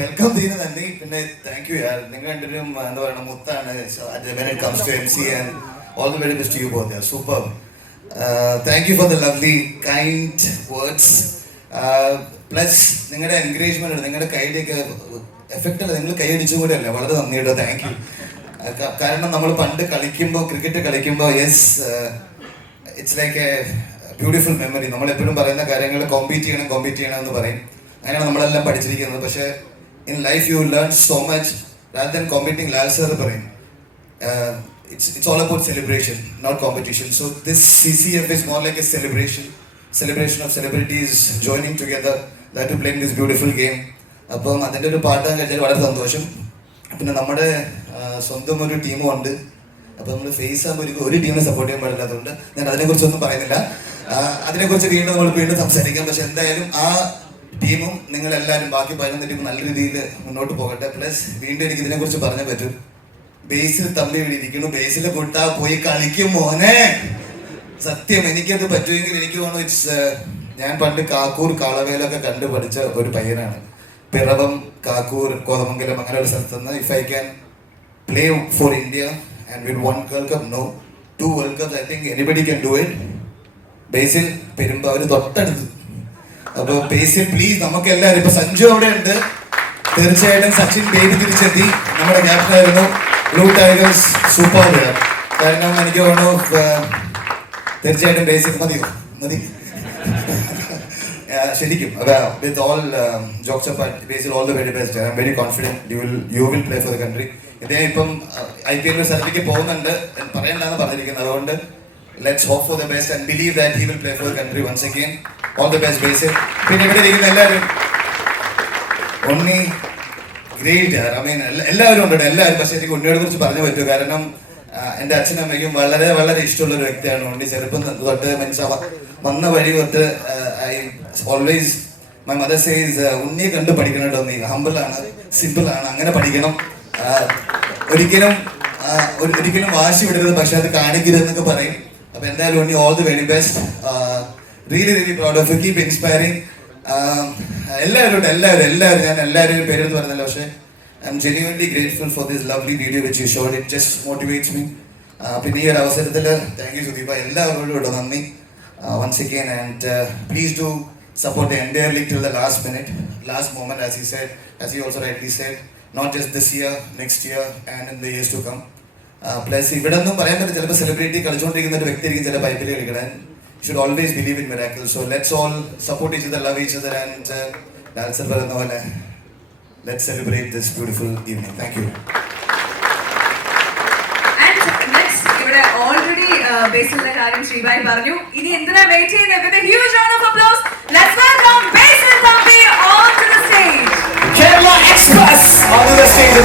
Welcome ചെയ്യുന്ന നന്ദി. പിന്നെ താങ്ക് യു യാർ നിങ്ങൾ രണ്ടുപേരും എന്താ പറയുക മുത്താണ്. Comes to M C and all the very best you both super thank you for the lovely kind words plus നിങ്ങളുടെ എൻകറേജ്മെന്റ് നിങ്ങളുടെ കൈയുടെയൊക്കെ എഫക്റ്റ് അല്ല നിങ്ങൾ കൈയടിച്ചു കൂടെ അല്ലേ. വളരെ നന്ദി കേട്ടോ താങ്ക് യു കാരണം നമ്മൾ പണ്ട് കളിക്കുമ്പോൾ ക്രിക്കറ്റ് കളിക്കുമ്പോൾ yes it's like a beautiful memory നമ്മൾ എപ്പോഴും പറയുന്ന കാര്യങ്ങൾ കോമ്പീറ്റ് ചെയ്യണം കോമ്പീറ്റ് ചെയ്യണം എന്ന് പറയും. അങ്ങനെയാണ് നമ്മളെല്ലാം പഠിച്ചിരിക്കുന്നത്. പക്ഷേ in life you learn so much that then competing Lal sir പറയും it's it's all about celebration not competition so this C C F is more like a celebration celebration of celebrities joining together that to playing this beautiful game അപ്പം അതിന്റെ ഒരു പാട്ടാൻ കഴിഞ്ഞാൽ വളരെ സന്തോഷം. പിന്നെ നമ്മുടെ സ്വന്തം ഒരു ടീമും ഉണ്ട്. അപ്പം നമ്മൾ ഫേസ് ആകുമ്പോൾ ഒരു ടീമിനെ സപ്പോർട്ട് ചെയ്യാൻ പാടില്ല. അതുകൊണ്ട് ഞാൻ അതിനെക്കുറിച്ചൊന്നും പറയുന്നില്ല. അതിനെക്കുറിച്ച് വീണ്ടും നമ്മൾ വീണ്ടും സംസാരിക്കാം. പക്ഷെ എന്തായാലും ആ ടീമും നിങ്ങൾ എല്ലാവരും ബാക്കി പതിനൊന്ന് ടീം നല്ല രീതിയിൽ മുന്നോട്ട് പോകട്ടെ. പ്ലസ് വീണ്ടും എനിക്ക് ഇതിനെക്കുറിച്ച് പറഞ്ഞേ പറ്റും. ബേസിൽ തമ്പി ഇരിക്കുന്നു. ബേസിൽ കൊട്ടാ പോയി കളിക്കും മോനെ. സത്യം എനിക്കത് പറ്റുമെങ്കിൽ എനിക്ക് തോന്നുന്നു ഇറ്റ്സ് ഞാൻ പണ്ട് കാക്കൂർ കാളവേലൊക്കെ കണ്ടു പഠിച്ച ഒരു പയ്യനാണ്. പിറവം കാക്കൂർ കോതമംഗലം അങ്ങനെ ഒരു സ്ഥലത്ത് നിന്ന് if I can play for India and win one world cup no two world cup I think anybody can do it Basil Perumbavoor തൊട്ടടുത്ത്. അപ്പൊ ബേസിൽ പ്ലീസ് നമുക്ക് എല്ലാവരും ഇപ്പൊ സഞ്ജു അവിടെ ഉണ്ട് തീർച്ചയായിട്ടും സച്ചിൻ ബേബി തിരിച്ചെത്തി. നമ്മുടെ ക്യാപ്റ്റൻ ആയിരുന്നു ബ്ലൂ ടൈഗേഴ്സ് സൂപ്പർ പ്ലെയർ കാരണം എനിക്ക് ഏർ, തീർച്ചയായിട്ടും ബേസിക് മതിയോ? മതി. ശരിക്കും. With all jokes Basil all the very best I am very confident you will you will play for the country ഇദ്ദേഹം ഇപ്പം ഐ പി എല്ലിൽ സ്ഥലത്തേക്ക് പോകുന്നുണ്ട് പറയണ്ടെന്ന് പറഞ്ഞിരിക്കുന്നത് അതുകൊണ്ട് let's hope for the best and believe that he will play for country once again all the best Basil പിന്നെ ഇവിടെ ഇരിക്കുന്ന എല്ലാവരും ഉണ്ണി ഗ്രേറ്റ് ഐ മീൻ എല്ലാവരും ഉണ്ട് എല്ലാവരും. പക്ഷേ എനിക്ക് ഉണ്ണിയോടെ കുറിച്ച് പറഞ്ഞു പറ്റൂ. കാരണം എന്റെ അച്ഛനും അമ്മയ്ക്കും വളരെ വളരെ ഇഷ്ടമുള്ള ഒരു വ്യക്തിയാണ് ഉണ്ണി. ചെറുപ്പം തൊട്ട് മനുഷ്യ വന്ന വഴി തൊട്ട് I always my mother says ഉണ്ണിയെ കണ്ട് പഠിക്കണം ഹമ്പിൾ ആണ് സിമ്പിൾ ആണ് അങ്ങനെ പഠിക്കണം. ഒരിക്കലും ഒരിക്കലും വാശി വിടരുത് പക്ഷെ അത് കാണിക്കരുതെന്നൊക്കെ പറയും. അപ്പൊ എന്തായാലും Unni all the very best really really proud of you keep inspiring എല്ലാവരും എല്ലാവരും എല്ലാവരും. ഞാൻ എല്ലാവരുടെയും പേരെന്ന് പറഞ്ഞല്ലോ പക്ഷേ I am genuinely grateful for this lovely video വെച്ച് you showed it just motivates me പിന്നെ ഈ ഒരു അവസരത്തിൽ താങ്ക് യു സുദീപ എല്ലാവരോടും ഇവിടെ നന്ദി. Once again and please do support the entire league till the last minute last moment as he said as you also rightly said not just this year next year and in the years to come plus ഇവിടെ ഒന്നും പറയാൻ പറ്റില്ല. ചിലപ്പോൾ celebrity കളിച്ചുകൊണ്ടിരിക്കുന്ന ഒരു വ്യക്തിയായിരിക്കും ചില പൈപ്പിൽ കളിക്കണം. Should always believe in miracle so let's all support each the love each and dancer പറയുന്ന പോലെ let celebrate this beautiful evening thank you And next, ഇവിടെ ഓൾറെഡി ബേസിലിന്റെ കാര്യം ശ്രീബായി പറഞ്ഞു. ഇനി എന്തിനാ വെയിറ്റ് ചെയ്യുന്നത്? Huge on of applause let's welcome Basil Thampi on to the stage Kerala express on to the stage.